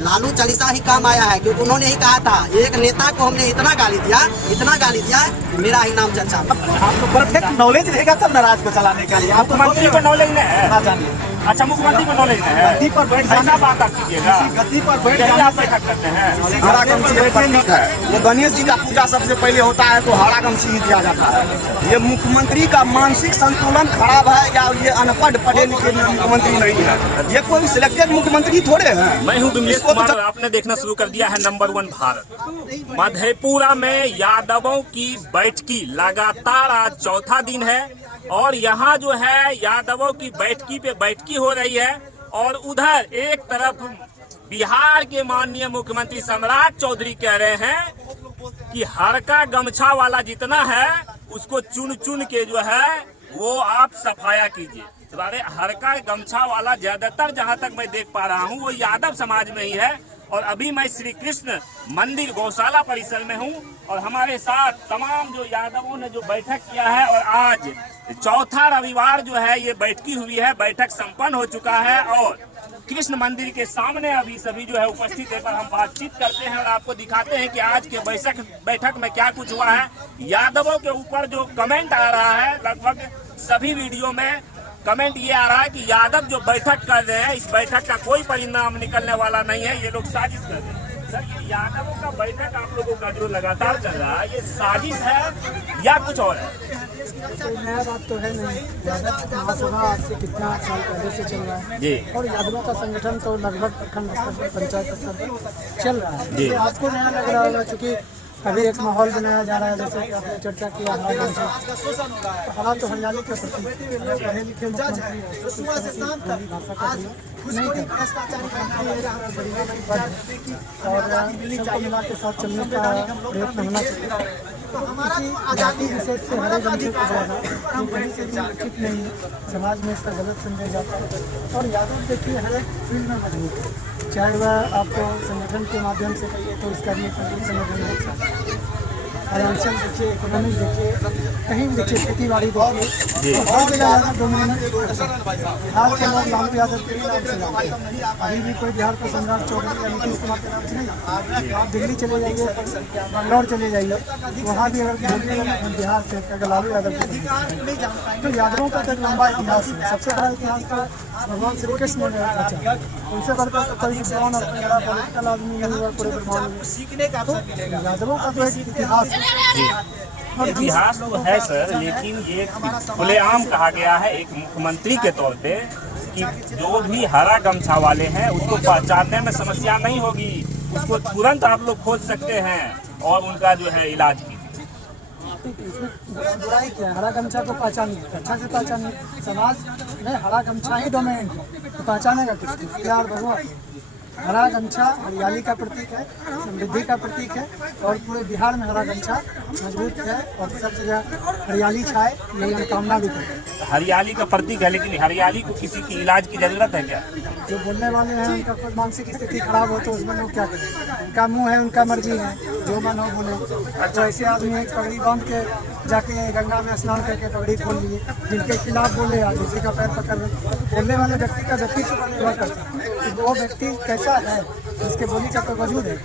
लालू चालीसा ही काम आया है, क्योंकि उन्होंने ही कहा था एक नेता को हमने इतना गाली दिया मेरा ही नाम चर्चा। आपको परफेक्ट नॉलेज रहेगा तब ना राज को चलाने के लिए। आपको मंत्री को नॉलेज नहीं है ना जानिए। अच्छा, मुख्यमंत्री को नॉलेज नहीं है, गद्दी पर बैठ ऐसा बात आप कीजिएगा, गद्दी पर बैठ यही आप बैठक करते हैं। हरा गमछी है। ये गणेश जी का पूजा सबसे पहले होता है तो हरा गमछी ही दिया जाता है। ये मुख्यमंत्री का मानसिक संतुलन खराब है या ये अनपढ़ पढ़े लिखे मुख्यमंत्री नहीं है। ये कोई सिलेक्टेड मुख्यमंत्री थोड़े हैं। मैं हूं विमलेश कुमार और आपने देखना शुरू कर दिया है नंबर 1 भारत। मधेपुरा में यादवों की बैठकी लगातार आज चौथा दिन है और यहाँ जो है यादवों की बैठकी हो रही है और उधर एक तरफ बिहार के माननीय मुख्यमंत्री सम्राट चौधरी कह रहे हैं कि हरका गमछा वाला जितना है उसको चुन चुन के जो है वो आप सफाया कीजिए। हरका गमछा वाला ज्यादातर जहां तक मैं देख पा रहा हूं वो यादव समाज में ही है। और अभी मैं श्री कृष्ण मंदिर गौशाला परिसर में हूं और हमारे साथ तमाम जो यादवों ने जो बैठक किया है और आज चौथा रविवार जो है ये बैठकी हुई है, बैठक संपन्न हो चुका है और कृष्ण मंदिर के सामने अभी सभी जो है उपस्थित है पर हम बातचीत करते हैं और आपको दिखाते हैं कि आज के बैठक में क्या कुछ हुआ है। यादवों के ऊपर जो कमेंट आ रहा है लगभग सभी वीडियो में कमेंट ये आ रहा है कि यादव जो बैठक कर रहे हैं इस बैठक का कोई परिणाम निकलने वाला नहीं है, ये लोग साजिश कर रहे हैं। सर, ये यादवों का बैठक आप लोगों का जो लगातार चल रहा है ये साजिश है या कुछ और है? कोई नया बात तो है नहीं। यादव महासभा आज से कितना साल पहले से चल रहा है जी। और यादवों का संगठन तो लगभग प्रखंड स्तर पर, पंचायत स्तर पर चल रहा है। जी। इससे आपको नया लग रहा होगा क्योंकि अभी एक माहौल बनाया जा रहा है, जैसे कि आपने चर्चा किया हरा तो हरियाली के प्रति पढ़े लिखे मुख्यमंत्री और सबको मिला के साथ चलने का प्रयत्न होना चाहिए। जाति विशेष से हरे गमछे को जाना ये कहीं से भी उचित नहीं है। समाज में इसका गलत संदेश जाता है और यादव देखिए हर एक फील्ड में मजबूत है, चाहे वह आपको संगठन के माध्यम से कहिए तो इसका भी संगठन है अच्छा। फाइनेंशियल देखिए, इकोनॉमिक देखिए, कहीं भी देखिए, खेती बाड़ी देखिए, तो हर जगह यादव डोमिनेट। बिहार के लोग लालू यादव के नाम से जानते हैं। अभी भी कोई बिहार को सम्राट चौधरी या नीतीश कुमार के नाम से नहीं जानते। आप दिल्ली चले जाइए, बंगलौर चले जाइए, वहाँ भी अगर बोलिए बिहार से अगर लालू यादव के तो यादवों का तो एक लंबा इतिहास है। सबसे बड़ा इतिहास तो भगवान श्री कृष्ण ने रचा, उनसे बढ़कर तो कोई विद्वान और बड़ा पॉलिटिकल आदमी नहीं हुआ पूरे ब्रह्मांड में। तो यादवों का तो एक इतिहास है। इतिहास तो है सर, लेकिन ये खुलेआम कहा गया है एक मुख्यमंत्री के तौर पे कि जो भी हरा गमछा वाले हैं उसको पहचानने में समस्या नहीं होगी, उसको तुरंत आप लोग खोज सकते हैं और उनका जो है इलाज कीजिए। बुराई क्या है? हरा गमछा को पहचानिए, अच्छा से पहचानिए। समाज में हरा गमछा ही डोमिनेंट है तो पहचानेगा किसको? प्यार भगवान। हरा गमछा हरियाली का प्रतीक है, समृद्धि का प्रतीक है और पूरे बिहार में हरा गमछा मजबूत है और सब जगह हरियाली छाए यही हम कामना भी करते हैं। हरियाली का प्रतीक है, लेकिन हरियाली को किसी की इलाज की जरूरत है क्या? जो बोलने वाले हैं उनका कोई मानसिक स्थिति खराब हो तो उसमें लोग क्या करें? उनका मुंह है, उनका मर्जी है, जो मन हो बोले। तो ऐसे आदमी एक पगड़ी बांध के जाके गंगा में स्नान करके पगड़ी खोल लिए, जिनके खिलाफ बोले आज उसी का पैर पकड़ रहे। बोलने वाले व्यक्ति का व्यक्तित्व पर निर्भर करता है कि वो व्यक्ति कैसा है, जिसके बोली का तो वजूद है।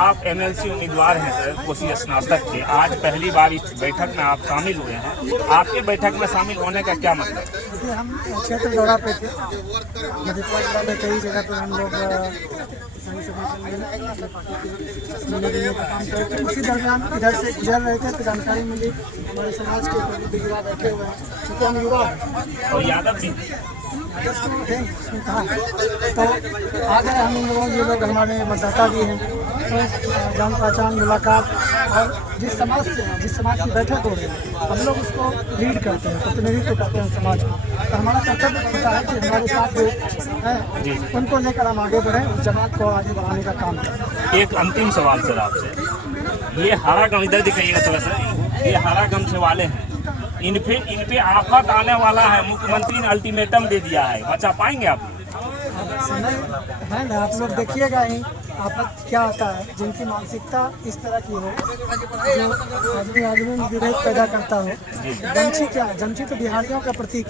आप MLC उम्मीदवार हैं सर, कोसी स्नातक के। आज पहली बार इस बैठक में आप शामिल हुए हैं, आपके बैठक में शामिल होने का क्या मतलब? देखिए, हम क्षेत्र दौरा पे थे, मधेपुरा जिला में कई जगह पर हम लोग उसी दरमियान इधर से गुजर रहे थे तो जानकारी मिली हमारे समाज के कोई युवा बैठे हुए हैं, क्योंकि हम युवा हैं और यादव भी कहा तो आ गए हम लोग। ये लोग हमारे मतदाता भी हैं, तो जान पहचान मुलाकात और जिस समाज से जिस समाज की बैठक हो रही है हम लोग उसको लीड करते हैं, प्रतिनिधित्व करते हैं समाज को। तो हमारा कर्तव्य बनता है कि हमारे साथ जो है उनको लेकर हम आगे बढ़ें, उस जमात को आगे बढ़ाने का काम करें। एक अंतिम सवाल सर आपसे, ये हरा गम इधर दिखाइएगा थोड़ा सा, ये हरा गमछे वाले हैं, इन पे आफत आने वाला है, मुख्यमंत्री ने अल्टीमेटम दे दिया है, बचा पाएंगे आप? समय है ना, आप लोग देखिएगा ही आफत क्या आता है। जिनकी मानसिकता इस तरह की हो, जो आदमी में विभेद पैदा करता हो। गमछी क्या है? गमछी तो बिहारियों का प्रतीक,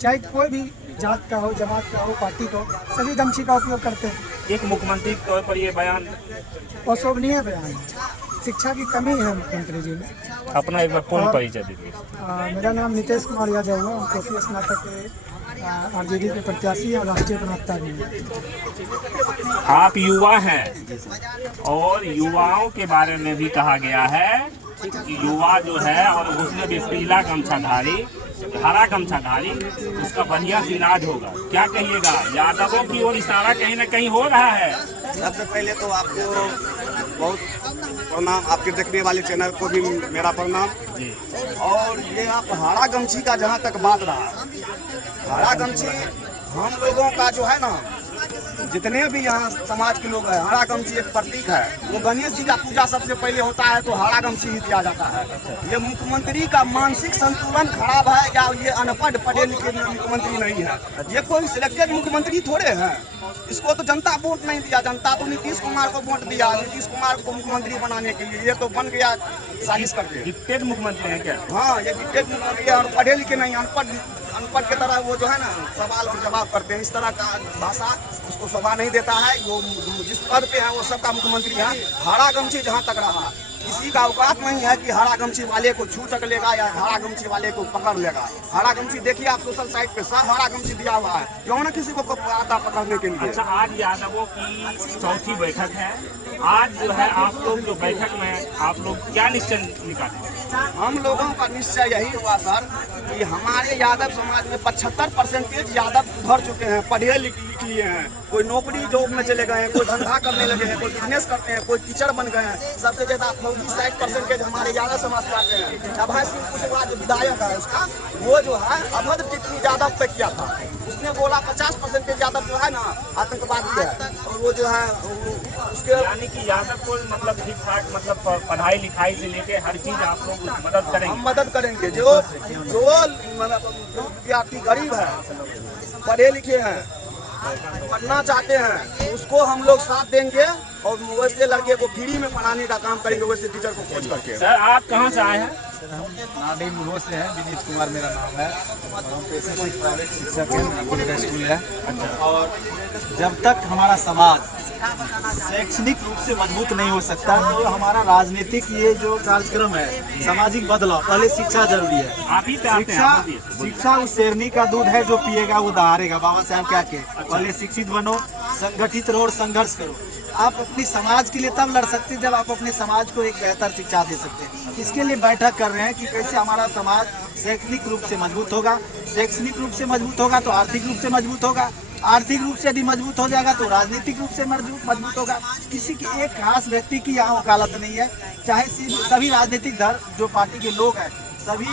चाहे कोई भी जात का हो, जमात का हो, पार्टी का हो, सभी गमछी का उपयोग करते हैं। एक मुख्यमंत्री के तौर पर ये बयान अशोभनीय बयान है। शिक्षा की कमी है मुख्यमंत्री जी में। अपना एक बार पूर्ण परिचय दीजिए। मेरा नाम नितेश कुमार यादव है। कोसी स्नातक के आरजेडी के प्रत्याशी और राष्ट्रीय प्रवक्ता भी हैं। आप युवा हैं और युवाओं के बारे में भी कहा गया है कि युवा जो है और उसमें भी पीला गमछाधारी, हरा गमछाधारी, उसका बढ़िया से इलाज होगा। क्या कहिएगा? यादवों की ओर इशारा कहीं ना कहीं हो रहा है। सबसे पहले तो आपको बहुत प्रणाम, आपके देखने वाले चैनल को भी मेरा प्रणाम। और ये आप हरा गमछी का जहाँ तक बात रहा, हरा गमछी हम लोगों का जो है ना, जितने भी यहाँ समाज के लोग हैं, हरा गमछी एक प्रतीक है। वो गणेश जी का पूजा सबसे पहले होता है तो हरा गमछी ही दिया जाता है। ये मुख्यमंत्री का मानसिक संतुलन खराब है या ये अनपढ़ पढ़े लिखे मुख्यमंत्री नहीं है। ये कोई सिलेक्टेड मुख्यमंत्री थोड़े हैं। इसको तो जनता वोट नहीं दिया, जनता तो नीतीश कुमार को वोट दिया, नीतीश कुमार को मुख्यमंत्री बनाने के लिए। ये तो बन गया साजिश करके। गिफ्टेड मुख्यमंत्री है क्या? हाँ, ये गिफ्टेड मुख्यमंत्री है और पढ़े लिखे नहीं, अनपढ़ के तरह वो जो है ना सवाल और जवाब करते हैं। इस तरह का भाषा उसको शोभा नहीं देता है। वो जिस पद पे है वो सबका मुख्यमंत्री है। हरा गमछी जहाँ तक रहा, किसी का औकात नहीं है कि हरा गमछी वाले को छू तक लेगा या हरा गमछी वाले को पकड़ लेगा। हरा गमछी देखिए आप सोशल साइट पे सब हरा गमछी दिया हुआ है, क्यों ना किसी को आता पकड़ने के लिए। अच्छा, आज यादवों की चौथी बैठक है। आज जो है आप लोग जो बैठक में आप लोग क्या निश्चय निकाले? हम लोगों का निश्चय यही हुआ सर कि हमारे यादव समाज में 75% यादव सुधर चुके हैं, पढ़े लिख लिए हैं। कोई नौकरी जॉब में चले गए हैं, कोई धंधा करने लगे हैं, कोई बिजनेस करते हैं, कोई टीचर बन गए हैं। सबसे ज्यादा 60% हमारे यादव समाज के आते हैं। अभय सिंह कुशवाहा जो विधायक है उसका, वो जो है अभद्र टिप्पणी यादव पे किया था। उसने बोला 50% यादव जो है ना आतंकवादी है, और वो जो है उसके यानी कि यादव को मतलब ठीक ठाक मतलब पढ़ाई लिखाई से लेके हर चीज आप लोग मदद करेंगे। हम मदद करेंगे। जो विद्यार्थी गरीब है, पढ़े लिखे हैं, पढ़ना चाहते हैं, उसको हम लोग साथ देंगे और वैसे लड़के को फ्री में पढ़ाने का काम करेंगे, वैसे टीचर को खोज करके। सर आप कहाँ से आए हैं? सर हम नाडी मुगो से हैं, विनीत कुमार मेरा नाम है। हम पेशे से प्राइवेट शिक्षक हैं, नागपुर स्कूल है। और जब तक हमारा समाज शैक्षणिक रूप से मजबूत नहीं हो सकता तो हमारा राजनीतिक ये जो कार्यक्रम है, सामाजिक बदलाव, पहले शिक्षा जरूरी है। आप ही पे आते हैं। शिक्षा उस शेरनी का दूध है जो पिएगा वो दहाड़ेगा। बाबा साहब क्या के पहले शिक्षित बनो, संगठित रहो और संघर्ष करो। आप अपनी समाज के लिए तब लड़ सकते हैं जब आप अपने समाज को एक बेहतर शिक्षा दे सकते हैं। इसके लिए बैठक कर रहे हैं कि कैसे हमारा समाज शैक्षणिक रूप से मजबूत होगा। शैक्षणिक रूप से मजबूत होगा तो आर्थिक रूप से मजबूत होगा। आर्थिक रूप से यदि मजबूत हो जाएगा तो राजनीतिक रूप से मजबूत होगा। किसी के एक खास व्यक्ति की यहाँ वकालत नहीं है। चाहे सभी राजनीतिक दल जो पार्टी के लोग हैं, सभी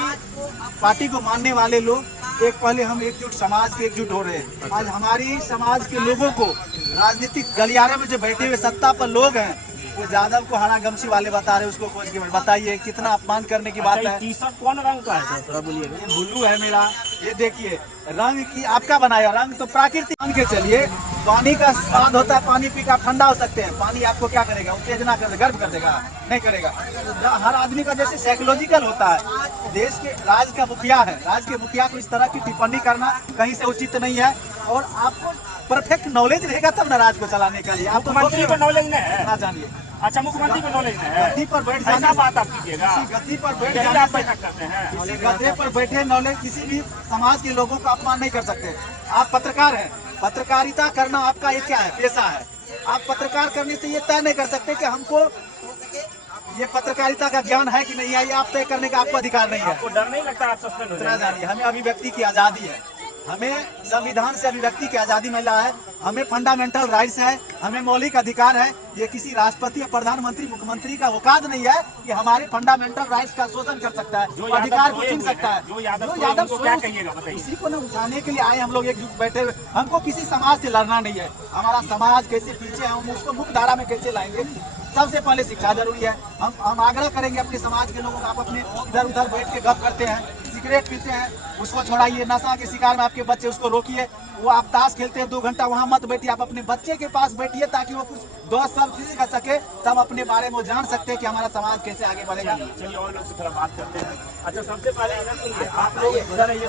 पार्टी को मानने वाले लोग एक पहले हम एकजुट समाज के एकजुट हो रहे हैं। आज हमारी समाज के लोगों को राजनीतिक गलियारे में जो बैठे हुए सत्ता पर लोग हैं, वो यादव को हरा गमछी वाले बता रहे हैं, उसको खोज के बताइए कितना अपमान करने की बात है। टी शर्ट कौन रंग का है सर, थोड़ा बोलिए। ये ब्लू है मेरा। ये देखिए रंग की आपका बनाया रंग तो प्राकृतिक मान के चलिए। पानी का स्वाद होता है, पानी पी के आप ठंडा हो सकते हैं। पानी आपको क्या करेगा? उत्तेजना कर देगा, गर्व कर देगा? नहीं करेगा। हर आदमी का जैसे साइकोलॉजिकल होता है। देश के राज्य का मुखिया है, राज्य के मुखिया को इस तरह की टिप्पणी करना कहीं से उचित नहीं है। और आपको परफेक्ट नॉलेज रहेगा तब ना राज्य को चलाने के लिए। आपको मुख्यमंत्री को नॉलेज नहीं है ना जानिए। अच्छा, मुख्यमंत्री को नॉलेज नहीं है। गद्दी पर बैठ ऐसा बात आप कीजिएगा। गद्दी पर बैठ यही जाने आप से- बैठक करते हैं। किसी गद्दे पर बैठे नॉलेज किसी भी समाज के लोगों का अपमान नहीं कर सकते। आप पत्रकार हैं, पत्रकारिता करना आपका एक क्या है? पेशा है। आप पत्रकार करने से ये तय नहीं कर सकते कि हमको ये पत्रकारिता का ज्ञान है कि नहीं है, ये आप तय करने का आपको अधिकार नहीं है। आपको डर नहीं लगता आप सस्पेंड हो इतना जाएंगे? जानिए, हमें अभिव्यक्ति की आज़ादी है। हमें संविधान से अभिव्यक्ति की आज़ादी मिला है। हमें फंडामेंटल राइट्स है, हमें मौलिक अधिकार है। ये किसी राष्ट्रपति या प्रधानमंत्री मुख्यमंत्री का औकात नहीं है कि हमारे फंडामेंटल राइट्स का शोषण कर सकता है, जो अधिकार को यादव छीन सकता है। जो यादव उनको क्या कहिएगा बताइए? इसी को न उठाने के लिए आए हम लोग एकजुट बैठे हुए। हमको किसी समाज से लड़ना नहीं है। हमारा समाज कैसे पीछे है, हम उसको मुख्य धारा में कैसे लाएंगे। सबसे पहले शिक्षा जरूरी है। हम आग्रह करेंगे अपने समाज के लोगों को, आप अपने इधर उधर बैठ के गप करते हैं, सिगरेट पीते हैं उसको छोड़ाइए, नशा के शिकार में आपके बच्चे उसको रोकिए। वो आप ताश खेलते हैं 2 घंटा वहाँ मत बैठिए, आप अपने बच्चे के पास बैठिए ताकि वो कुछ 2 शब्द सीख सके, तब अपने बारे में वो जान सकते हैं कि हमारा समाज कैसे आगे बढ़ेगा। चलिए और लोग से थोड़ा बात करते हैं। अच्छा, सबसे पहले इधर सुनिए, आप लोग इधर आइए,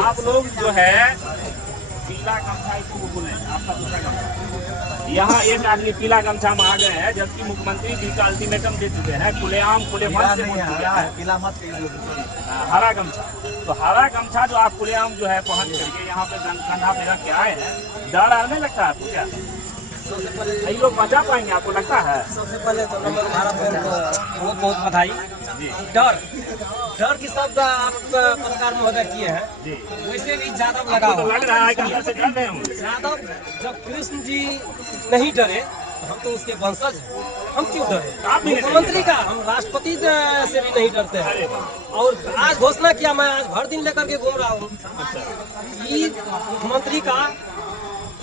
आप लोग जो है पीला गमछा इसको बोले, आपका दूसरा गमछा, यहाँ एक आदमी पीला गमछा में आ गए हैं, जबकि मुख्यमंत्री जी का अल्टीमेटम दे चुके हैं, खुलेआम खुले मन से बोल चुके हैं पीला मत कीजिए, हरा गमछा। तो हरा गमछा जो आप खुलेआम जो है पहन करके यहाँ पे कंधा पे रख के आए हैं, डर आने लगता है आपको क्या? ये लोग बचा पाएंगे आपको लगता है? सबसे पहले तो नंबर भारत बहुत बहुत बधाई। डर की शब्द आप पत्रकार महोदय किए हैं, वैसे भी यादव लगा तो लग रहा है कि अंदर से डर रहे होंगे। यादव जब कृष्ण जी नहीं डरे हम तो उसके वंशज हैं, हम क्यों डरे? आप भी नहीं डरे? मुख्यमंत्री का, हम राष्ट्रपति से भी नहीं डरते हैं। और आज घोषणा किया, मैं आज भर दिन लेकर के घूम रहा हूँ कि मुख्यमंत्री का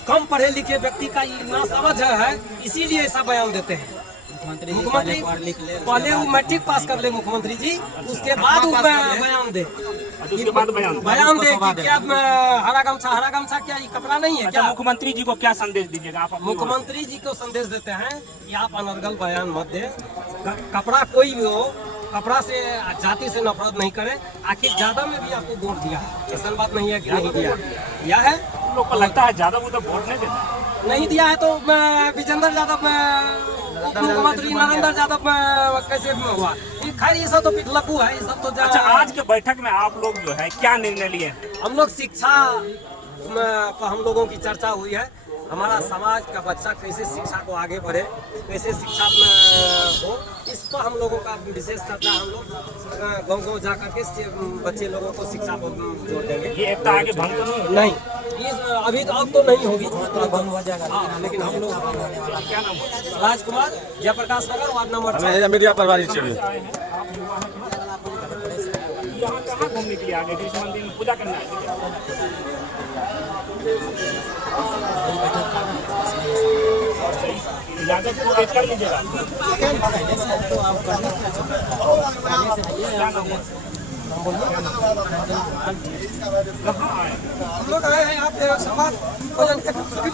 कम पढ़े लिखे व्यक्ति का ये ना समझ है, इसीलिए ऐसा बयान देते हैं। मुख्यमंत्री पहले वो मैट्रिक पास कर ले मुख्यमंत्री जी, उसके बाद वो बयान दे, उसके बाद बयान दे कि क्या हरा गमछा क्या ये कपड़ा नहीं है अच्छा, क्या? मुख्यमंत्री जी को क्या संदेश दीजिएगा आप? मुख्यमंत्री जी को संदेश देते हैं कि आप अनर्गल बयान मत दे, कपड़ा कोई भी हो, कपड़ा से जाति से नफरत नहीं करे। आखिर ज्यादा में भी आपको वोट दिया, ऐसा बात नहीं है कि नहीं दिया है। लोग को लगता है ज्यादा वो तो वोट नहीं देता, नहीं दिया है तो विजेंद्र यादव उप मुख्यमंत्री नरेंद्र यादव कैसे हुआ? खैर ये सब तो पिटलकू है, ये सब तो अच्छा, आज के बैठक में आप लोग जो है क्या निर्णय लिए? हम लोग शिक्षा पर हम लोगों की चर्चा हुई है, हमारा समाज का बच्चा कैसे शिक्षा को आगे बढ़े, कैसे शिक्षा में हो, इस पर हम लोगों का विशेष चर्चा, हम लोग गाँव जा करके बच्चे लोगों को शिक्षा पर जोड़ देंगे। ये एकता आगे भंग तो नहीं, ये अभी अब तो नहीं होगी, भंग हो जाएगा। हाँ, लेकिन हम लोग क्या नाम है? राजकुमार, जयप्रकाश नगर, वार्ड नंबर 4। मीडिया प्रभारी चाहिए। यहाँ कहाँ घूमने के लिए आ गए थे? इस मंदिर में पूजा करने आए थे क्या? इजाजत को वेट कर लीजिएगा। क्या नाम है? कहाँ आए? हम लोग आए हैं यहाँ पे समाज को,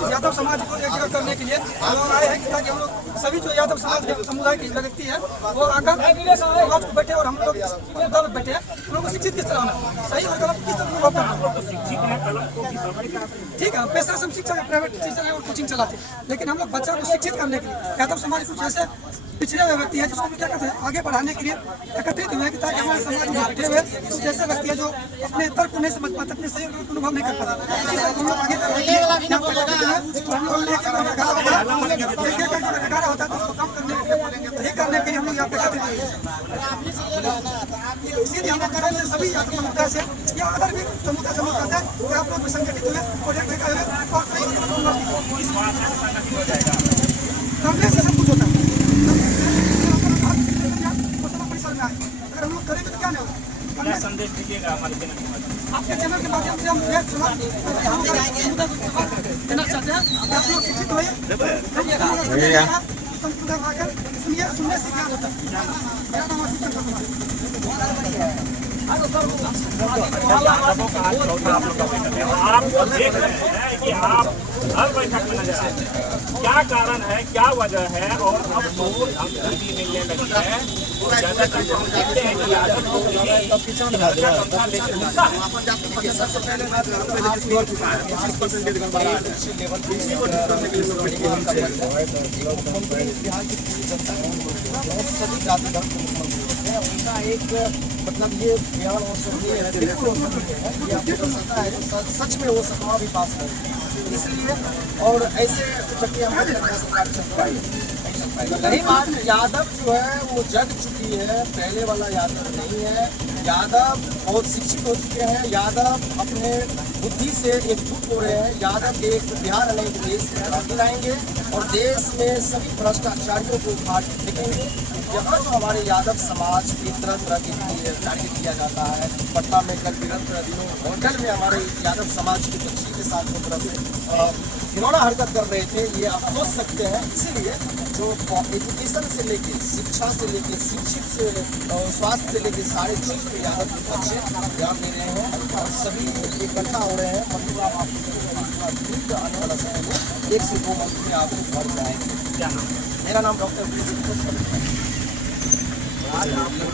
यादव समाज को एक जगह करने के लिए हम लोग आए हैं कि ताकि हम लोग सभी जो यादव समाज के समुदाय की व्यक्ति है वो आकर समाज को बैठे और हम लोग इस मुद्दा पर बैठे हैं। हम लोग को शिक्षित किस तरह होना सही और गलत किस तरह करना, ठीक है। पैसा से हम शिक्षा प्राइवेट टीचर है और कोचिंग चलाते हैं, लेकिन हम लोग बच्चा को शिक्षित करने के लिए यादव समाज कुछ ऐसे पिछड़े हुए व्यक्ति है जिसको क्या कहते हैं आगे बढ़ाने के लिए एकत्रित हुए हैं ताकि हमारे समाज में बैठे हुए कुछ ऐसे व्यक्ति है जो अपने तर्क को नहीं समझ पाते, अपने सही अनुभव नहीं कर पाते। इसी से हम लोग आगे होता है तो उसको कम करने के लिए हम लोग यहाँ पे इसीलिए हम लोग करेंगे सभी समुदाय से या अदर भी समुदाय करते हैं कि आप लोग संगठित हुए और एक जगह हुए और से सब कुछ होता है। अगर हम लोग करेंगे तो क्या नहीं होगा? क्या संदेश दीजिएगा हमारे चैनल के माध्यम आपके चैनल के माध्यम से हम देना चाहते हैं कि आप लोग शिक्षित हुए, सुनने से क्या होता है। मेरा नाम आशीष आप देख रहे हैं कि आप हर बैठक में नजर आए, क्या कारण है, क्या वजह है? और अब तो धमकी मिलने लगी है, ज्यादातर हम देखते हैं कि यादव लोग लेकर घूमता है। सबसे पहले बात हो चुका है 50% इसी को ठीक करने के लिए सभी जाति धर्म के मुख्यमंत्री हैं, उनका एक मतलब ये बयान हो सकती है, बिल्कुल हो सकती है कि आपको हो सकता है सच में वो सत्ता भी पास करे, इसलिए और ऐसे चक्के हम सरकार चलवाई। रही बात यादव जो है वो जग चुकी है, पहले वाला यादव नहीं है। यादव बहुत शिक्षित हो चुके हैं, यादव अपने बुद्धि से एकजुट हो रहे हैं। यादव एक बिहार नहीं देश में क्रांति लाएंगे और देश में सभी भ्रष्टाचारियों को उखाड़ फेंकेंगे। यहाँ जो हमारे यादव समाज की तरह तरह के टारगेट किया जाता है, पटना में कल विगत दिनों होटल में हमारे यादव समाज की बच्ची के साथ तरह से घिनौना हरकत कर रहे थे, ये आप सोच सकते हैं। इसीलिए जो एजुकेशन से लेके, शिक्षा से लेके, शिक्षित से स्वास्थ्य से लेके सारे चीज़ पे यादव के बच्चे ध्यान दे रहे हैं और सभी इकट्ठा हो रहे हैं। मतलब आप आने वाला समय में 1 से 2 मंथ में आप घर जाएंगे। क्या नाम? मेरा नाम डॉक्टर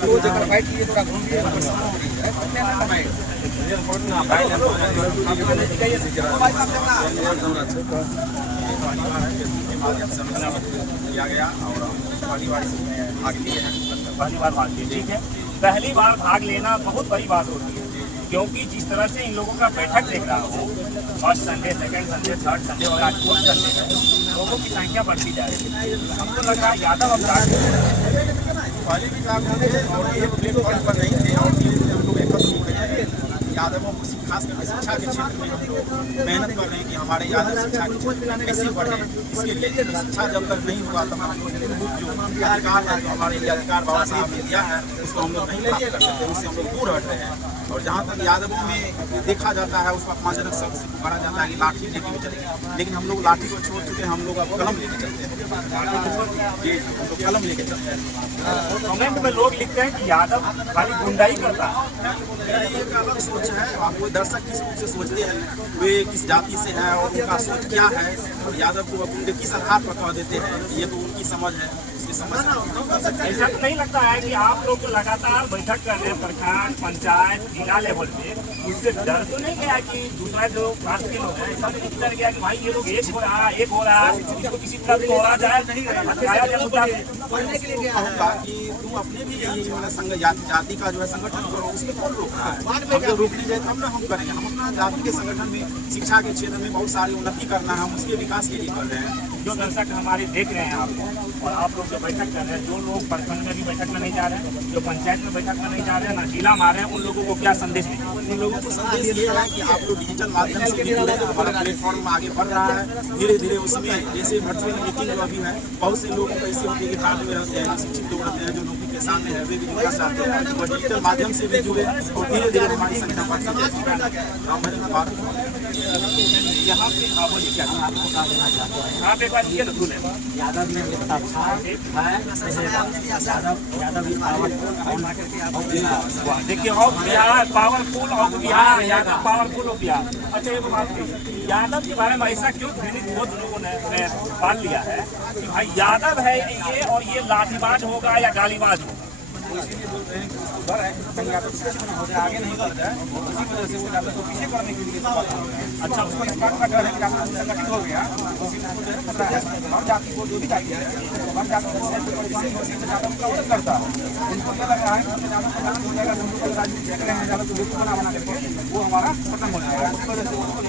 दो जगह बैठ लिए थोड़ा घूमिए। किया गया और पहली बार भाग लिए हैं। पहली बार भाग लिए, ठीक है। पहली बार भाग लेना बहुत बड़ी बात होती है, क्योंकि जिस तरह से इन लोगों का बैठक देख रहा हूँ, first Sunday, second Sunday, third Sunday और आज फोर्थ संडे है, लोगों की संख्या बढ़ती जा रही है। हमको लग रहा है यादव अब पहले भी काम होते हैं और ये प्लेटफॉर्म पर नहीं थे और धीरे धीरे हम लोग एकत्र हो रहे हैं। यादवों को खास करके शिक्षा के क्षेत्र में हम लोग मेहनत कर रहे हैं कि हमारे यादव शिक्षा के क्षेत्र में कैसे बढ़े। इसके लिए शिक्षा जब तक नहीं होगा तब हम लोग जो अधिकार है, जो हमारे लिए अधिकार बाबा साहब ने दिया है, उसको हम लोग नहीं प्राप्त कर सकते, उससे हम लोग दूर हट रहे हैं। और जहाँ तक यादवों में देखा जाता है, उसका अपमानजनक शब्द से पुकारा जाता है कि लाठी लेके भी चलेंगे, लेकिन हम लोग लाठी को छोड़ चुके हैं। हम लोग अब कलम लेके चलते हैं। जी, हम लोग कलम लेके चलते हैं। कमेंट में लोग लिखते हैं कि यादव खाली गुंडाई करता है। एक अलग सोच है। आपको दर्शक किस रूप से सोचते हैं, वे किस जाति से हैं और उनका सोच क्या है, और यादव को उनके किस आधार पर कह देते हैं, ये तो उनकी समझ है। ऐसा तो नहीं लगता है कि आप लोग लगातार बैठक कर रहे हैं प्रखंड, पंचायत, जिला लेवल पे, उससे डर तो नहीं गया कि दूसरा जो राष्ट्र के लोग हैं, ऐसा तो नहीं डर गया कि भाई ये लोग एक हो रहा है, इसको किसी तरह से तोड़ा जाए, पढ़ने के लिए गया होगा कि तुम अपने भी संघ जाति का जो है संगठन करो, उसमें कौन रोक रहा है? हम जब रोकने जाए तब ना हम करेंगे। हम अपना जाति के संगठन में शिक्षा के क्षेत्र में बहुत सारी उन्नति करना है, हम उसके विकास के लिए कर रहे हैं। जो दर्शक हमारे देख रहे हैं आपको, और आप लोग जो बैठक कर रहे हैं, जो लोग प्रखंड में भी बैठक में नहीं जा रहे हैं, जो पंचायत में बैठक में नहीं जा रहे हैं, ना जिला में आ रहे हैं, उन लोगों को क्या संदेश दें? उन लोगों को संदेश ये है कि आप लोग डिजिटल माध्यम से भी जुड़े। हमारा प्लेटफॉर्म आगे बढ़ रहा है धीरे धीरे। उसमें जैसे वर्चुअल मीटिंग जो अभी है, बहुत से लोग ऐसे होते हैं कि भारत में रहते हैं, शिक्षित लोग रहते हैं, जो नौकरी के सामने है, वे भी विकास चाहते हैं, वो डिजिटल माध्यम से भी जुड़े और धीरे धीरे हमारी संख्या बढ़ती है। यहाँ पे आबादी क्या है? आप एक बार ये तो सुने, यादव में इतना अच्छा है, देखिए और बिहार पावरफुल और बिहार यादव पावरफुल हो बिहार। अच्छा ये बात कहिए, यादव के बारे में ऐसा क्यों घृणित बहुत लोगों ने पाल लिया है कि भाई यादव है ये और ये लाठीबाज होगा या गालीबाज होगा? आगे नहीं बढ़ जाए, उसी वजह से वो यादव को पीछे करने के लिए अच्छा उसको इस बात का डर है कि आप संगठित हो गया, उसी को जो है खतरा है। हम जाति को जो भी जाति है, हम जाति को परेशानी होती है, यादव का मदद करता है। उनको क्या लग रहा है कि यादव का नाम हो जाएगा, हम लोग राजनीति देख रहे हैं, यादव को बेवकूफ बना करके वो हमारा खत्म हो जाएगा। इस वजह से उनको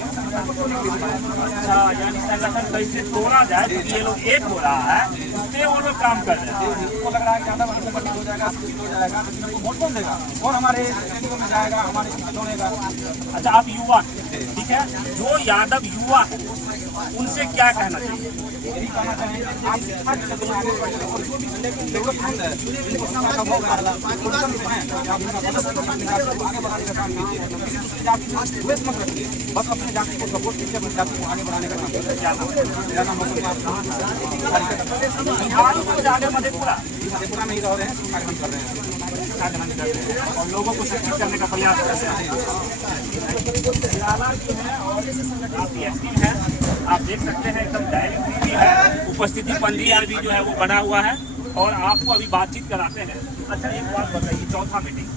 अच्छा यानी संगठन कैसे तोड़ा जाए, क्योंकि ये लोग एक हो रहा है, उससे वो लोग काम कर रहे हैं। उनको लग रहा है कि यादव संगठित हो जाएगा, शिक्षित हो जाएगा, लेकिन उनको वोट कौन देगा? और हमारे केंद्रों में जाएगा, हमारे शिक्षित होनेगा। अच्छा आप युवा, ठीक है, जो यादव युवा उनसे क्या कहना चाहिए? यही कहना चाहेंगे आप शिक्षा के क्षेत्र में आगे बढ़िए और जो भी जरूरतमंद है, जिनको समय का अभाव है, आप अपना आगे बढ़ाने का काम कीजिए। किसी दूसरी जाति से द्वेष मत रखिए, बस अपने जाति को सपोर्ट कीजिए, अपनी जाति को आगे बढ़ाने का काम कीजिए। मेरा नाम बिहार को जाके मधेपुरा मधेपुरा में ही रह रहे हैं, कार्यक्रम कर रहे हैं और लोगों को शिक्षित करने का प्रयास कर रहे हैं। काफी एक्टिव है, आप देख सकते हैं एकदम डायरेक्ट भी है, उपस्थिति पंद्री भी जो है वो बना हुआ है और आपको अभी बातचीत कराते हैं। अच्छा एक बात बताइए, चौथा मीटिंग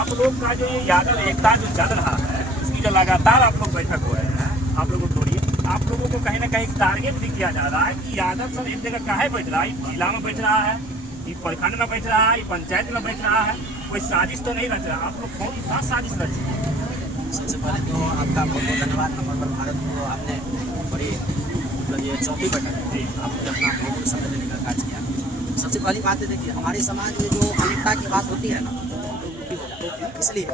आप लोग का जो ये यादव एकता जो चल रहा है, इसकी जो लगातार आप लोग बैठक हो रहे हैं, आप लोगों को छोड़िए, आप लोगों को कहीं ना कहीं टारगेट भी किया जा रहा है कि यादव सब एक जगह काहे बैठ रहा है, जिला में बैठ रहा है, प्रखंड में बैठ रहा है, पंचायत में बैठ रहा है, कोई साजिश तो नहीं रच रहा? आप लोग कौन सा साजिश रची? सबसे पहले तो आपका बहुत बहुत धन्यवाद। नंबर 1 भारत को आपने बड़ी मतलब ये चौथी बैठक थी, आपने अपना बहुत समय देने का कार्य किया। सबसे पहली बात है, देखिए हमारे समाज में जो अनेकता की बात होती है ना, इसलिए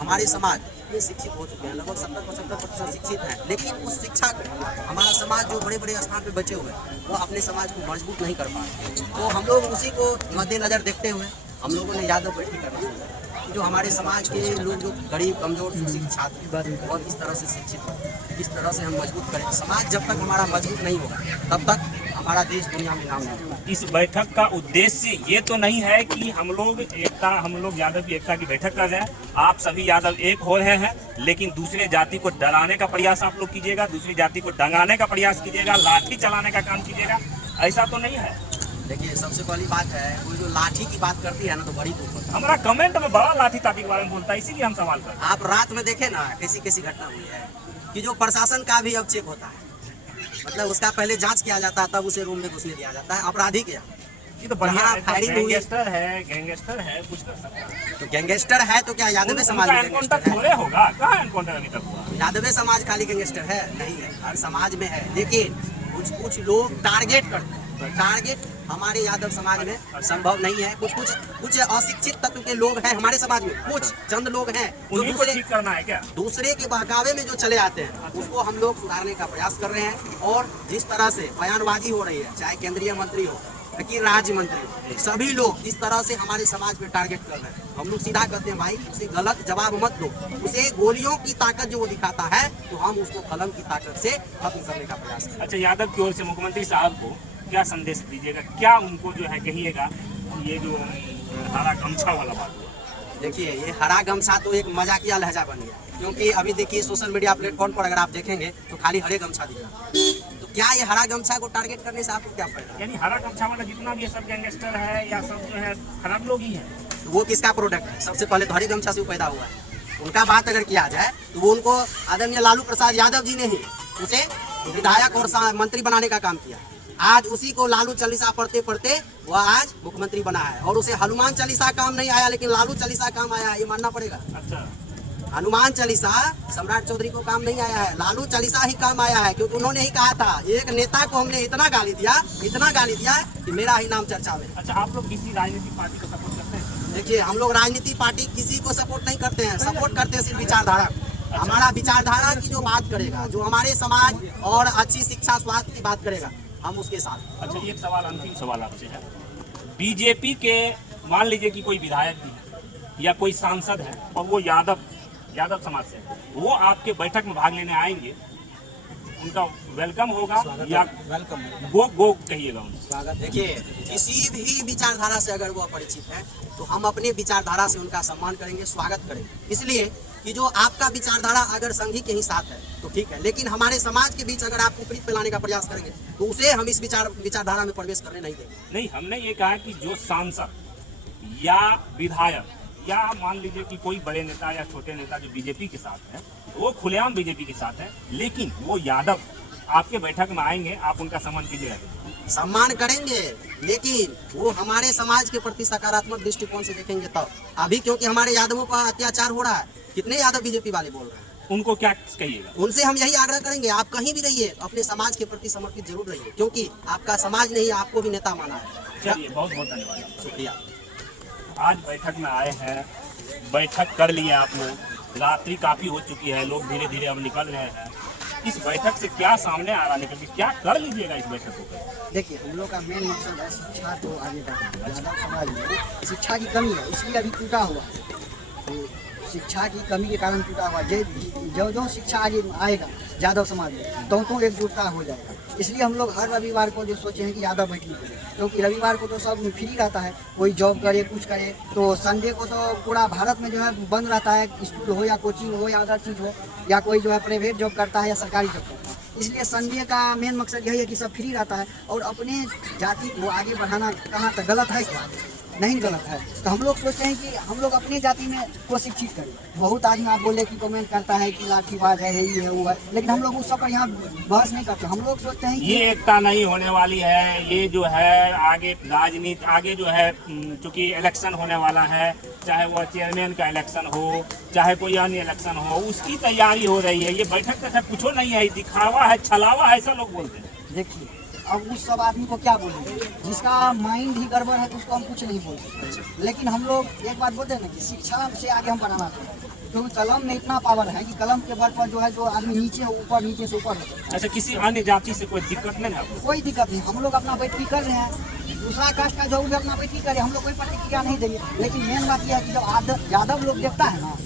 हमारे समाज ये शिक्षित हो चुके हैं, लगभग 70-75% शिक्षित हैं, लेकिन उस शिक्षा को हमारा समाज जो बड़े बड़े स्थान पे बचे हुए हैं, वो अपने समाज को मजबूत नहीं कर पा रहे। तो हम लोग उसी को मद्देनजर देखते हुए हम लोगों ने यादव बैठक करना शुरू किया। जो हमारे समाज के लोग जो गरीब कमजोर शोषित छात्र और इस तरह से शिक्षित हो, इस तरह से हम मजबूत करें। समाज जब तक हमारा मजबूत नहीं होगा तब तक हमारा देश दुनिया में नाम नहीं। इस बैठक का उद्देश्य ये तो नहीं है कि हम लोग यादव की एकता की बैठक कर रहे हैं, आप सभी यादव एक हो रहे हैं, लेकिन दूसरे जाति को डराने का प्रयास आप लोग कीजिएगा, दूसरी जाति को डंगाने का प्रयास कीजिएगा, लाठी चलाने का काम कीजिएगा, ऐसा तो नहीं है। देखिए सबसे पहली बात है, कोई जो लाठी की बात करती है ना तो बड़ी दुख होता है। हमारा कमेंट में बड़ा लाठी ताती के बारे में बोलता है, इसीलिए हम सवाल करते हैं। आप रात में देखे ना कैसी कैसी घटना हुई है कि जो प्रशासन का भी अब चेक होता है, मतलब उसका पहले जांच किया जाता है, तब उसे रूम में घुसने दिया जाता है। अपराधी क्या ये तो बढ़िया जहाँ है, फायरिंग हुई गैंगस्टर है, कुछ कर सकता है। तो गैंगस्टर है तो क्या यादव समाज में एनकाउंटर गैंगस्टर है? थोड़े होगा, कहाँ एनकाउंटर अभी तक हुआ? यादव समाज खाली गैंगस्टर है नहीं है, हर समाज में है, लेकिन कुछ लोग टारगेट करते हैं। टारगेट हमारे यादव समाज में संभव नहीं है। कुछ अशिक्षित तत्व के लोग हैं हमारे समाज में, कुछ चंद लोग हैं जो उन्हीं को ठीक करना है क्या? दूसरे के बहकावे में जो चले आते हैं उसको हम लोग सुधारने का प्रयास कर रहे हैं। और जिस तरह से बयानबाजी हो रही है, चाहे केंद्रीय मंत्री हो कि राज्य मंत्री हो, सभी लोग इस तरह से हमारे समाज में टारगेट कर रहे हैं। हम लोग सीधा कहते हैं भाई उसे गलत जवाब मत दो, उसे गोलियों की ताकत जो वो दिखाता है तो हम उसको कलम की ताकत से खत्म करने का प्रयास करें। अच्छा, यादव की ओर से मुख्यमंत्री साहब को क्या संदेश दीजिएगा, क्या उनको जो है कहिएगा ये जो हरा गमछा वाला बात हुआ? देखिए ये हरा गमछा तो एक मजाकिया लहजा बन गया, क्योंकि अभी देखिए सोशल मीडिया प्लेटफॉर्म पर अगर आप देखेंगे तो खाली हरे गमछा दिख रहा है। तो क्या ये हरा गमछा को टारगेट करने से आपको क्या फायदा? यानी हरा गमछा वाला जितना भी ये सब गैंगस्टर है या सब जो है खराब लोग ही हैं। तो वो किसका प्रोडक्ट है? सबसे पहले तो हरे गमछा से वो पैदा हुआ है। उनका बात अगर किया जाए तो वो उनको आदरणीय लालू प्रसाद यादव जी ने ही उसे विधायक और मंत्री बनाने का काम किया। आज उसी को लालू चालीसा पढ़ते पढ़ते वह आज मुख्यमंत्री बना है। और उसे हनुमान चालीसा काम नहीं आया, लेकिन लालू चालीसा काम आया, ये मानना पड़ेगा। अच्छा, हनुमान चालीसा सम्राट चौधरी को काम नहीं आया है, लालू चालीसा ही काम आया है, क्योंकि उन्होंने ही कहा था एक नेता को हमने इतना गाली दिया कि मेरा ही नाम चर्चा में। अच्छा, आप लोग किसी राजनीतिक पार्टी को सपोर्ट करते हैं? देखिए हम लोग राजनीतिक पार्टी किसी को सपोर्ट नहीं करते हैं, सपोर्ट करते हैं सिर्फ विचारधारा। हमारा विचारधारा की जो बात करेगा, जो हमारे समाज और अच्छी शिक्षा स्वास्थ्य की बात करेगा, हम उसके साथ। अच्छा, एक सवाल, अंतिम सवाल आपसे है, बीजेपी के मान लीजिए कि कोई विधायक भी है या कोई सांसद है और वो यादव समाज से, वो आपके बैठक में भाग लेने आएंगे, उनका वेलकम होगा या वेलकम गो कहिएगा उन्हें? स्वागत। देखिए किसी भी विचारधारा से अगर वो अपरिचित है तो हम अपने विचारधारा से उनका सम्मान करेंगे, स्वागत करेंगे। इसलिए कि जो आपका विचारधारा अगर संघी के ही साथ है तो ठीक है, लेकिन हमारे समाज के बीच अगर आप विपरीत फैलाने का प्रयास करेंगे तो उसे हम इस विचारधारा में प्रवेश करने नहीं देंगे। नहीं, हमने ये कहा कि जो सांसद या विधायक या मान लीजिए कि कोई बड़े नेता या छोटे नेता जो बीजेपी के साथ है, वो खुलेआम बीजेपी के साथ है, लेकिन वो यादव आपके बैठक में आएंगे, आप उनका सम्मान कीजिएगा? सम्मान करेंगे, लेकिन वो हमारे समाज के प्रति सकारात्मक दृष्टिकोण से देखेंगे तब। अभी क्योंकि हमारे यादवों पर अत्याचार हो रहा है, कितने यादव बीजेपी वाले बोल रहे हैं, उनको क्या कहिएगा? उनसे हम यही आग्रह करेंगे, आप कहीं भी रहिए अपने समाज के प्रति समर्पित जरूर रहिए, क्योंकि आपका समाज ने ही आपको भी नेता माना है। चलिए, बहुत बहुत धन्यवाद, शुक्रिया। आज बैठक में आए हैं, बैठक कर लिए आप लोग, रात्रि काफ़ी हो चुकी है, लोग धीरे धीरे अब निकल रहे हैं। इस बैठक से क्या सामने आ रहा है, निकल के क्या कर लीजिएगा इस बैठक को? देखिए हम लोग का मेन मकसद है शिक्षा को आगे बढ़ाना। यादव समाज में शिक्षा की कमी है, इसलिए अभी टूटा हुआ है। तो शिक्षा की कमी के कारण टूटा हुआ, जो शिक्षा आगे आएगा यादव समाज में तो एकजुटता हो जाएगा। इसलिए हम लोग हर रविवार को जो सोचे हैं कि यादव बैठक करें, क्योंकि रविवार को तो सब फ्री रहता है, कोई जॉब करे कुछ करे, तो संडे को तो पूरा भारत में जो है बंद रहता है, स्कूल हो या कोचिंग हो या अदर चीज़ हो, या कोई जो है प्राइवेट जॉब करता है या सरकारी जॉब करता है। इसलिए संडे का मेन मकसद यही है कि सब फ्री रहता है और अपने जाति को आगे बढ़ाना कहाँ तक गलत है, क्या नहीं गलत है। तो हम लोग सोचते हैं कि हम लोग अपनी जाति में को शिक्षित करें। बहुत आदमी आप बोले कि कमेंट करता है कि लाठीबाज है, ये है वो है, लेकिन हम लोग उस सब पर यहाँ बहस नहीं करते। हम लोग सोचते हैं कि ये एकता नहीं होने वाली है। ये जो है आगे राजनीति, आगे जो है चूंकि इलेक्शन होने वाला है, चाहे वो चेयरमैन का इलेक्शन हो, चाहे कोई अन्य इलेक्शन हो, उसकी तैयारी हो रही है। ये बैठक तो कुछ नहीं है, दिखावा है, छलावा है, ऐसा लोग बोलते हैं। देखिए अब उस सब आदमी को क्या बोलेंगे, जिसका माइंड ही गड़बड़ है तो उसको हम कुछ नहीं बोल सकते। लेकिन हम लोग एक बात बोलते हैं ना कि शिक्षा से आगे हम बढ़ाना चाहिए, क्योंकि कलम में इतना पावर है कि कलम के बल पर जो है जो आदमी नीचे ऊपर नीचे से ऊपर होता है। अच्छा, किसी अन्य जाति से कोई दिक्कत नहीं है? कोई दिक्कत नहीं, हम लोग अपना बैठकी कर रहे हैं, दूसरा कास्ट का जो भी अपना बैठकी करे, हम लोग कोई प्रतिक्रिया नहीं देंगे। लेकिन मेन बात यह है कि जब यादव लोग देखता है ना,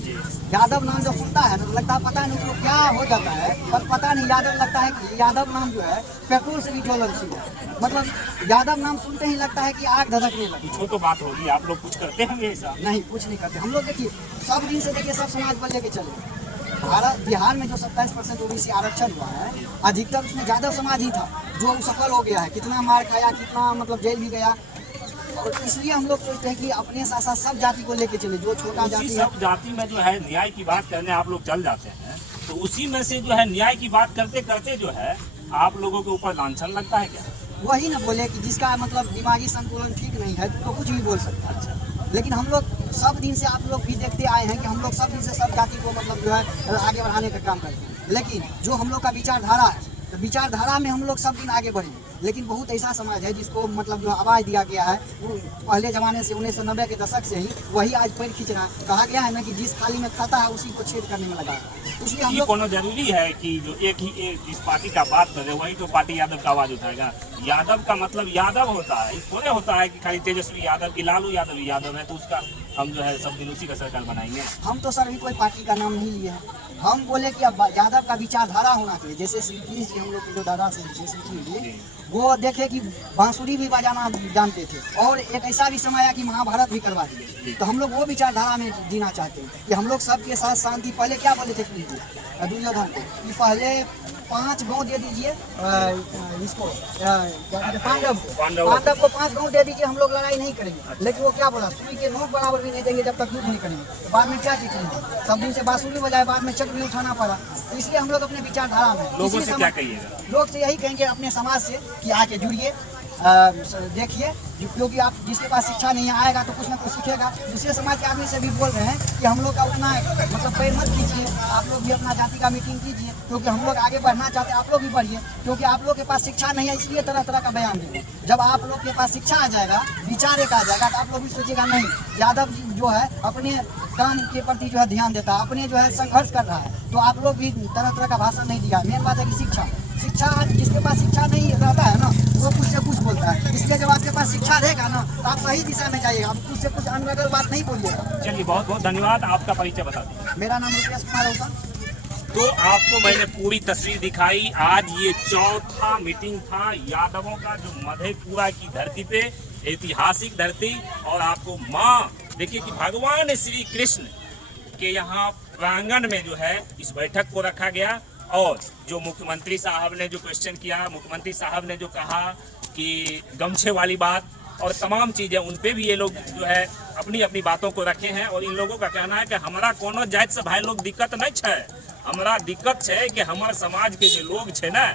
यादव नाम जब सुनता है ना तो लगता है पता नहीं उसको क्या हो जाता है, पर पता नहीं यादव लगता है कि यादव नाम जो है पेट्रोल से भी ज्वलनशील है। मतलब यादव नाम सुनते ही लगता है कि आग धधकने लगी। कुछ तो बात होगी, आप लोग कुछ करते होंगे ऐसा? नहीं, कुछ नहीं करते हम लोग। देखिए सब दिन से देखिए सब समाज बल लेके चले। भारत बिहार में जो 27% ओबीसी आरक्षण हुआ है, अधिकतर उसमें यादव समाज ही था जो सफल हो गया है। कितना मार खाया, कितना मतलब जेल भी गया। और इसलिए हम लोग सोचते हैं कि अपने साथ साथ सब जाति को लेके चले। जो छोटा जाति है, सब जाति में जो है न्याय की बात करने आप लोग चल जाते हैं, तो उसी में से जो है न्याय की बात करते करते जो है आप लोगों के ऊपर लांछन लगता है क्या? वही ना बोले कि जिसका मतलब दिमागी संतुलन ठीक नहीं है तो कुछ भी बोल सकता है। अच्छा, लेकिन हम लोग सब दिन से, आप लोग भी देखते आए हैं कि हम लोग सब दिन से सब जाति को मतलब जो है आगे बढ़ाने का काम करते हैं। लेकिन जो हम लोग का विचारधारा है, तो विचारधारा में हम लोग सब दिन आगे बढ़े। लेकिन बहुत ऐसा समाज है जिसको मतलब जो आवाज़ दिया गया है वो पहले ज़माने से 1990 के दशक से ही वही आज पैर खींच रहा है। कहा गया है ना कि जिस थाली में खाता है उसी को छेद करने में लगा है। इसलिए हम ये लोग कोनो जरूरी है कि जो एक जिस पार्टी का बात करे वही तो पार्टी यादव का आवाज उठाएगा? यादव का मतलब यादव होता है, थोड़े होता है कि खाली तेजस्वी यादव की लालू यादव यादव है तो उसका हम जो है सब दिन उसी का सरकार बनाएंगे। हम तो सर भी कोई पार्टी का नाम नहीं लिए हैं। हम बोले कि अब यादव का विचारधारा होना चाहिए। जैसे श्री जी हम लोग के जो दादा से जी वो देखे कि बांसुरी भी बजाना जानते थे और एक ऐसा भी समय आया कि महाभारत भी करवा दिए। तो हम लोग वो विचारधारा में जीना चाहते हैं कि हम लोग सबके साथ शांति। पहले क्या बोले थे दुर्योधन को कि पहले 5 गांव दे दीजिए इसको पांडव को 5 गांव दे दीजिए, हम लोग लड़ाई नहीं करेंगे। लेकिन वो क्या बोला, सुई के नोक बराबर भी नहीं देंगे जब तक युद्ध नहीं करेंगे। तो बाद में क्या करेंगे, सब दिन से बांसुरी बजाए, बाद में चक्र भी उठाना पड़ा। तो इसलिए हम लोग अपने विचारधारा में लोगों से क्या कहिएगा? लोग से यही कहेंगे अपने समाज से कि आके जुड़िए, देखिए, क्योंकि आप जिसके पास शिक्षा नहीं आएगा तो कुछ ना कुछ सीखेगा। दूसरे समाज के आदमी से भी बोल रहे हैं कि हम लोग का उतना मतलब पैर मत कीजिए, आप लोग भी अपना जाति का मीटिंग कीजिए, क्योंकि हम लोग आगे बढ़ना चाहते हैं। आप लोग भी बढ़िए, क्योंकि आप लोग के पास शिक्षा नहीं है, इसलिए तरह तरह का बयान देंगे। जब आप लोग के पास शिक्षा आ जाएगा, विचार एक आ जाएगा, तो आप लोग भी सोचिएगा नहीं, यादव जी जो है अपने काम के प्रति जो है ध्यान देता है, अपने जो है संघर्ष कर रहा है। तो आप लोग भी तरह तरह का भाषण नहीं दिया। मेन बात है कि शिक्षा जिसके पास शिक्षा नहीं रहता है ना वो कुछ से कुछ बोलता है। इसलिए जब आपके पास शिक्षा रहेगा ना तो आप सही दिशा में जाइएगा, आप कुछ से कुछ अनर्गल बात नहीं बोलिएगा। चलिए, बहुत बहुत धन्यवाद। आपका परिचय बता दीजिए। मेरा नाम रुपेश कुमार होता। तो आपको मैंने पूरी तस्वीर दिखाई। आज ये चौथा मीटिंग था यादवों का, जो मधेपुरा की धरती पे, ऐतिहासिक धरती। और आपको माँ देखिए कि भगवान श्री कृष्ण के यहाँ प्रांगण में जो है इस बैठक को रखा गया। और जो मुख्यमंत्री साहब ने जो क्वेश्चन किया, मुख्यमंत्री साहब ने जो कहा कि गमछे वाली बात और तमाम चीज़ें, उन पे भी ये लोग जो है अपनी अपनी बातों को रखे हैं। और इन लोगों का कहना है कि हमारा कोनो जात से भाई लोग दिक्कत नहीं है, हमारा दिक्कत है कि हमारे समाज के जो लोग है ना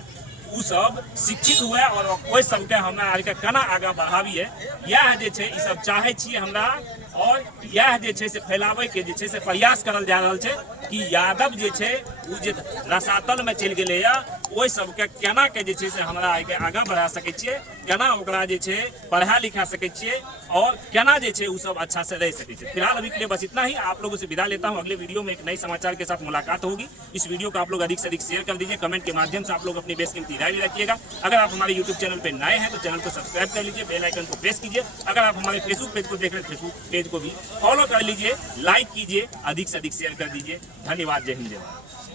वो सब शिक्षित हुए और कोई सबके हमरा आगे केना आगा बढ़ाबिए, यह जे छै ई सब चाहे छिए हमरा। और यह जे छै से फैलावे के जे छै से प्रयास करल जा रहल छै कि यादव जे छै उ जे रसातल में चल गेले या ओहि सबके केना के जे छै से हमरा आगे बढ़ा सकै छिए, केना ओकरा जे छै पढ़ा लिखा सकै छिए और केना जे छै उ सब अच्छा से रह सकै छै। फिलहाल अभी के लिए बस इतना ही। आप लोगों से विदा लेता हूं। अगले वीडियो में एक नए समाचार के साथ मुलाकात होगी। इस वीडियो को आप लोग अधिक से अधिक शेयर कर दीजिए, कमेंट के माध्यम से आप लोग अपनी बेशकीमती राय रखिएगा। अगर आप हमारे यूट्यूब चैनल पर नए हैं तो चैनल को सब्सक्राइब कर लीजिए, बेल आइकन को प्रेस कीजिए। अगर आप हमारे फेसबुक पेज को देख रहे हैं, फेसबुक पेज को भी फॉलो कर लीजिए, लाइक कीजिए, अधिक से अधिक शेयर कर दीजिए। धन्यवाद। जय हिंद, जय भारत।